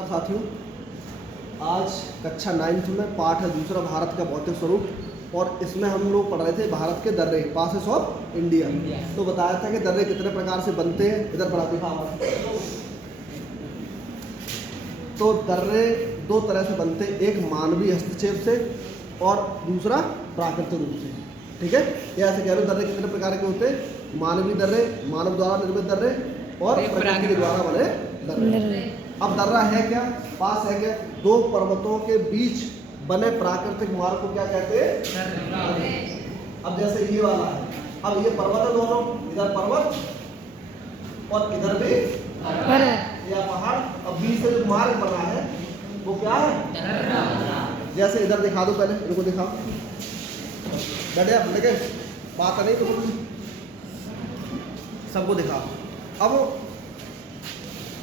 साथियों, आज कक्षा 9th में पाठ है दूसरा भारत का भौतिक स्वरूप और इसमें हम लोग पढ़ रहे थे भारत के दर्रे पासेस ऑफ इंडिया। तो बताया था कि दर्रे कितने प्रकार से बनते हैं। इधर बड़ा दिखा। तो दर्रे दो तरह से बनते हैं, एक मानवीय हस्तक्षेप से और दूसरा प्राकृतिक रूप से। ठीक है, ये ऐसे कह रहे हो दर्रे कितने प्रकार के होते हैं? मानवीय दर्रे, मानव द्वारा निर्मित दर्रे और प्रकृति के द्वारा बने दर्रे। अब दर्रा है क्या, पास है क्या? दो पर्वतों के बीच बने प्राकृतिक मार्ग को क्या कहते हैं? अब जैसे ये वाला है, अब ये पर्वत है दोनों, इधर पर्वत और इधर भी या पहाड़। अब बीच से जो मार्ग बना है वो क्या है? जैसे इधर दिखा दो, पहले इनको दिखाओ। बढ़िया, देखे बात नहीं तो सबको दिखाओ। अब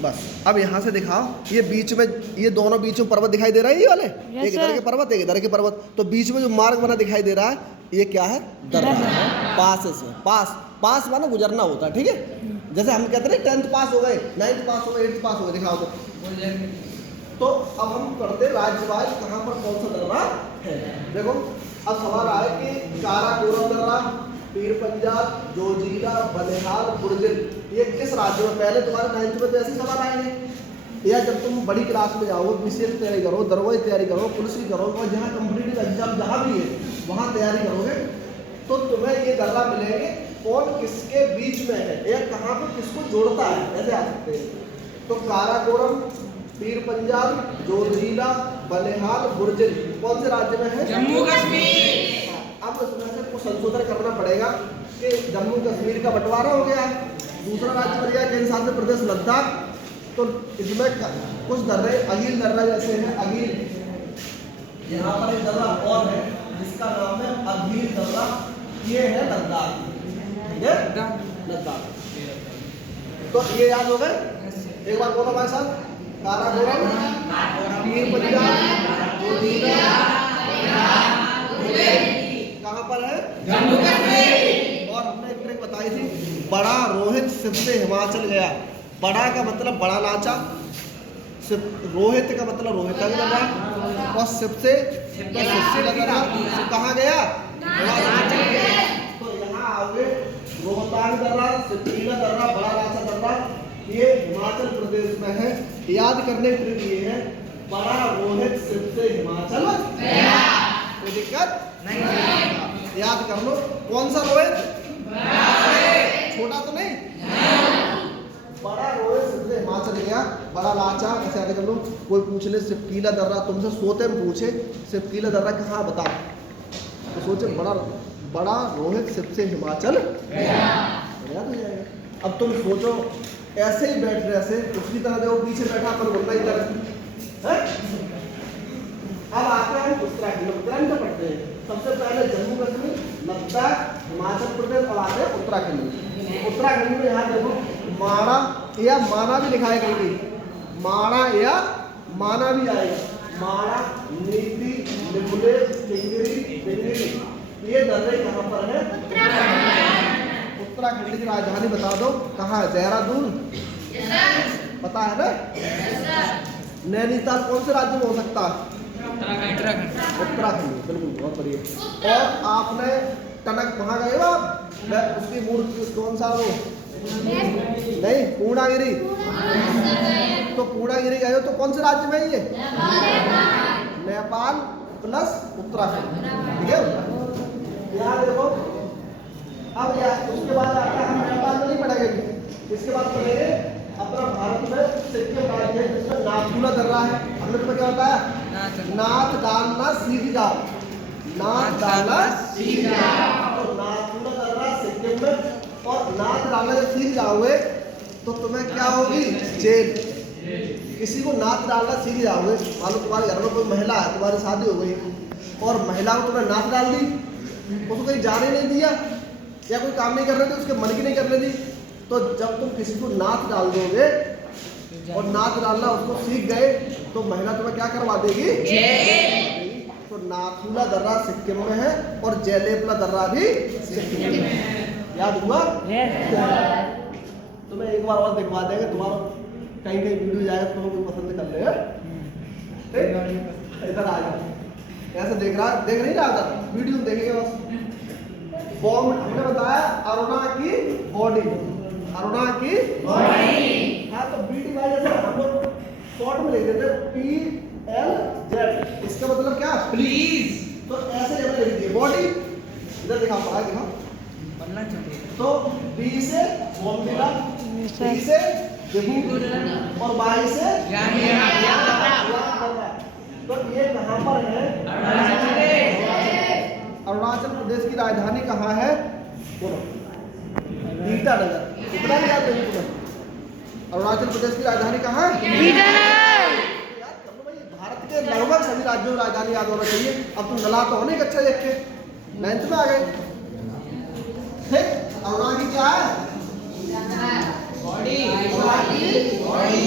बस अब यहाँ से दिखाओ, ये बीच में, ये दोनों बीच में पर्वत दिखाई दे रहा है, ये वाले एक इधर के पर्वत एक इधर के पर्वत। तो बीच में जो मार्ग बना दिखाई दे रहा है, ये क्या है? दर्रा है। पास से पास माना गुजरना होता है। ठीक है, जैसे हम कहते हैं 10th पास हो गए, 9th पास हो गए, 8th पास हो गए, दिखाओ तो अब हम पढ़ते राज्यवाइज कहाँ पर कौन सा दर्रा है। देखो अब सवाल आए कि काराकोरम दर्रा, पीर पंजाब, जोजिला, बनिहाल, बुर्जिल, ये किस राज्य में? पहले तुम्हारे 9th में तो ऐसे सवाल आएंगे, या जब तुम बड़ी क्लास में जाओगे, बीसीए की तैयारी करो, दरवाई तैयारी करो, पुलिस की करो, और जहाँ कॉम्पिटिटिव एग्जाम जहाँ भी है वहाँ तैयारी करोगे तो तुम्हें ये दर्रा मिलेंगे कौन किसके बीच में है या कहाँ पर किसको जोड़ता है, ऐसे आ सकते हैं। तो काराकोरम, पीर पंजाब, जोजिला, बनिहाल, बुर्जिल कौन से राज्य में है? जम्मू कश्मीर। अब इसमें से कुछ संशोधन करना पड़ेगा कि जम्मू कश्मीर का बंटवारा हो गया, दूसरा राज्य बन गया केंद्र शासित प्रदेश लद्दाख। तो इसमें कुछ दर्रे अगील दर्रा जैसे हैं, अगील यहाँ पर एक दर्रा और है जिसका नाम है अगील दर्रा, ये है लद्दाख। ठीक है, लद्दाख। तो ये याद हो गए? एक बार बोलो भाई साहब। काराकोरम, पीर पंजाब, जोजिला, कहाँ पर है? जम्मू कश्मीर। और हमने एक ट्रिक बताई थी, बड़ा रोहित शिव से हिमाचल गया। बड़ा का मतलब बड़ा लाचा, रोहित का मतलब रोहिता भी लगा, और शिव से लगा कहाँ गया? तो यहाँ आओगे, रोहतांग दर्रा, सिपीला दर्रा, बड़ा लाचा दर्रा, ये हिमाचल प्रदेश में है। याद करने की ट्रिक ये है, बड़ा रोहित शिव से हिमाचल गया। कोई दिक्कत नहीं, याद कर लो। कौन सा रोहित? छोटा तो नहीं, बड़ा रोहित शिव से हिमाचल गया। बड़ा लाचा ऐसे याद कर लो। कोई पूछ ले सिपकीला दर्रा, तुमसे सोते में पूछे सिपकीला दर्रा कहाँ बताओ, तो सोचे बड़ा रोहित शिव से हिमाचल याद हो जाएगा। अब तुम सोचो ऐसे ही बैठ रहे, ऐसे उसकी तरह देखो पीछे बैठा पर बोलना इधर है। अब आते हैं उत्तराखंड, उत्तराखंड पढ़ते हैं। सबसे पहले जम्मू कश्मीर, लद्दाख, हिमाचल प्रदेश, और आते हैं उत्तराखंड। उत्तराखंड में यहाँ देखो माणा या माना भी लिखा है, कहीं भी माणा या माना भी आएगा। माणा, नीति, निमुले, टिंगरी, टिंगरी, ये दर्रे कहाँ पर है? उत्तराखंड की राजधानी बता दो कहाँ है? देहरादून, पता है ना? नैनीताल कौन से राज्य में हो सकता है? उत्तराखंड, बिल्कुल, बहुत बढ़िया। और आपने टनक वहाँ गए हो आप? उसकी मूर्ति कौन सा वो नहीं, पूर्णागिरी। तो पूर्णागिरी गए हो तो कौन से राज्य में है ये? नेपाल प्लस उत्तराखंड। ठीक है, यहाँ देखो। अब यार उसके बाद आता है, हम नेपाल में नहीं पढ़ेंगे, इसके बाद पढ़ेंगे अपना भारत में सिक्किम राज्य है जिसमें नाथुला दर्रा है। हमने तुम्हें क्या बताया? नाथ डालना सीधी जाओ, नाथ डालना सीधी जाओ। तो नाथुला दर्रा सिक्किम में, और नाथ डालना जब सीधी जाओगे तो तुम्हें क्या होगी? जेल। किसी को नाथ डालना सीधी जाओगे, मानो तुम्हारे घर में कोई महिला है, तुम्हारी शादी हो गई और महिला को तुमने नाथ डाल दी, उसको कहीं जाने नहीं दिया या कोई काम नहीं कर रहे थे, उसके मन की नहीं कर रही थी, तो जब तुम किसी को नाथ डाल दोगे और नाथ डालना उसको सीख गए तो महिला तुम्हें क्या करवा देगी? तो नाथुला दर्रा सिक्किम में है और जेलेपला दर्रा भी सिक्किम में है। याद हुआ? तुम्हें एक बार और दिखवा देंगे, तुम्हारा कहीं वीडियो जाएगा तो तुम पसंद कर लेगा। ऐसे देख नहीं रहा था, वीडियो में देखेगा बस। बॉम्ब हमने बताया अरुणा की बॉडी, अरुणा की बॉडी। हाँ तो बी डी वाई जैसे हम लोग शॉर्ट में लिख देते PLZ, इसका मतलब क्या, प्लीज। तो ऐसे हमने लिख दिया बॉडी। इधर दिखाओ, पढ़ा दिखाओ। बनना चाहिए। तो बी से बॉम्ब मिला, डी से देबू और वाई से ज्ञान। तो ये कहाँ पर है, अरुणाचल प्रदेश की राजधानी कहाँ है, बोलो, ईटानगर। इतना भी याद नहीं तुम्हें, अरुणाचल प्रदेश की राजधानी कहाँ है, याद कर लो भाई। भारत के लगभग सभी राज्यों में राजधानी याद होना चाहिए। अब तुम गला तो होने अच्छा देख के 9th में आ गए। ठीक, अरुणा की क्या है, बॉडी। अरुणा की बॉडी।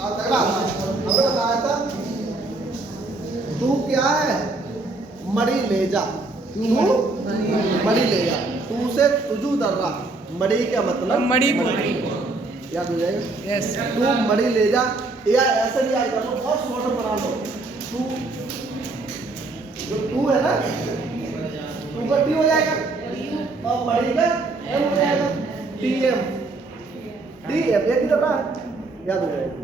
अब अगला हमने बताया था तू क्या है, मड़ी ले जा, तू मड़ी ले जा, तू से तुझू दर्रा, मड़ी का मतलब मड़ी याद हो जाएगा। यस। तू मड़ी ले जा, या ऐसे भी याद कर लो, बहुत शॉर्ट बना लो। तू जो तू है ना, तू का टी हो जाएगा और मड़ी का एम हो जाएगा, TM, एक ही दर्रा है, याद हो जाएगा।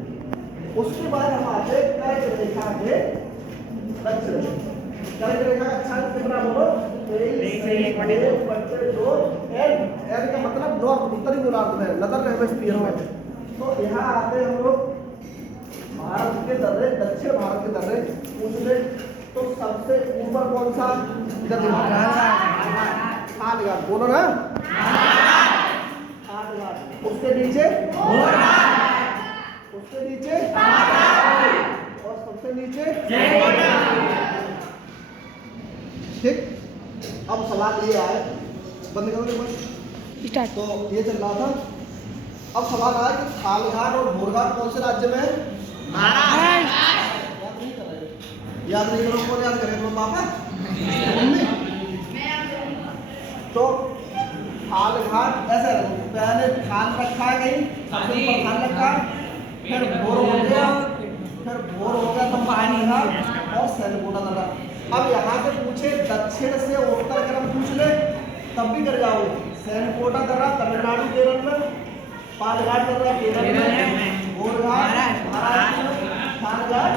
उसके बाद हम आते कर्क रेखा के दक्षिण, कर्क रेखा का अच्छा कितना बोलो, 23.2 एन का मतलब नॉर्थ, उत्तरी गोलार्ध में, नदर हेमिस्फीयर में। तो यहाँ आते हम लोग भारत के दर्रे, दक्षिण भारत के दर्रे उसमें। तो सबसे ऊपर कौन सा, इधर खालघाट, बोलो ना, खालघाट। उसके नीचे, उसके नीचे और सबसे नीचे। ठीक, अब सवाल ये आए, बंद करोगे बस, तो ये चल रहा था। अब सवाल आया कि खालघाट और भोरघाट कौन से राज्य में है, याद नहीं करो, कौन याद करेगा, पापा, मम्मी। तो खालघाट ऐसा रखो, पहले खाल रखा है कहीं, सबसे ऊपर खाल रखा, फिर भोर हो गया, तो पानी और सैलकोटा नगर। अब यहाँ से पूछे दक्षिण से उत्तर क्रम पूछ ले तब भी कर जाओ। सैलकोटा दर्रा तमिलनाडु केरल में, पालघाट दर्रा केरल में, भोरघाट महाराष्ट्र में, खालघाट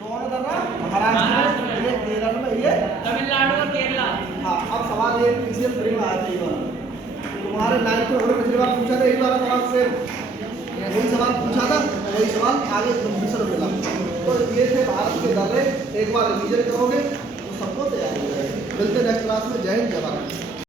दोनों दर्रा महाराष्ट्र में, ये केरल में, ये तमिलनाडु और केरला। हाँ, अब सवाल ये PCM 3 में आया था, तुम्हारे 9th में हमने पिछली बार पूछा था, एक बार सवाल से वही सवाल पूछा था, वही सवाल आगे कंपटीशन मिला। तो ये थे भारत के दर्रे, एक बार रिवीजन करोगे तो सबको तैयार हो जाएगा। मिलते नेक्स्ट क्लास में। जय हिंद, जय भारत।